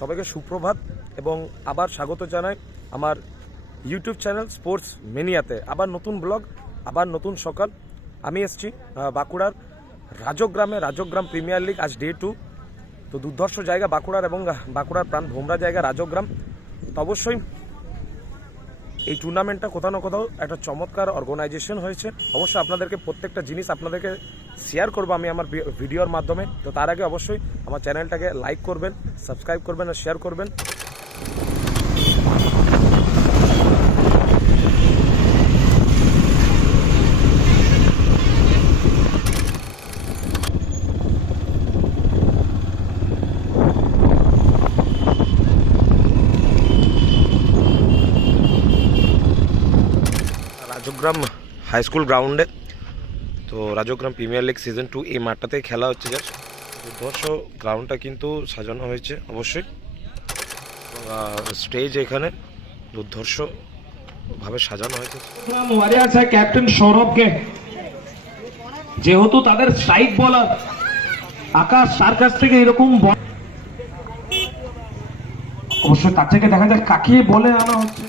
সবাইকে সুপ্রভাত এবং আবার স্বাগত জানাই আমার ইউটিউব চ্যানেল স্পোর্টস মেনিয়াতে। আবার নতুন ব্লগ, আবার নতুন সকাল। আমি এসেছি বাঁকুড়ার রাজগ্রাম প্রিমিয়ার লিগ আজ ডে 2। তো দুর্ধর্ষ জায়গা বাঁকুড়ার এবং বাঁকুড়ার প্রাণ ভোমরা জায়গা রাজগ্রাম। তো অবশ্যই এই টুর্নামেন্টটা কোথাও না কোথাও একটা চমৎকার অর্গানাইজেশন হয়েছে। অবশ্যই আপনাদেরকে প্রত্যেকটা জিনিস আপনাদেরকে শেয়ার করবো আমি আমার ভিডিওর মাধ্যমে। তো তার আগে অবশ্যই আমার চ্যানেলটাকে লাইক করবেন, সাবস্ক্রাইব করবেন আর শেয়ার করবেন। রাজগ্রাম হাই স্কুল গ্রাউন্ডে, তো রাজগ্রাম প্রিমিয়ার লিগ সিজন 2 এই মাঠটাতে খেলা হচ্ছে। জাস্ট দুর্ধর্ষ গ্রাউন্ডটা কিন্তু সাজানো হয়েছে অবশ্যই। স্টেজ এখানে দুর্ধর্ষ ভাবে সাজানো হয়েছে। ওয়ারিয়ার্সের ক্যাপ্টেন সৌরভকে, যেহেতু তাদের স্ট্রাইক বলার আকাশ, তার কাছ থেকে এরকম অবশ্যই তার থেকে দেখা যাক কাকে বলে আনা হচ্ছে।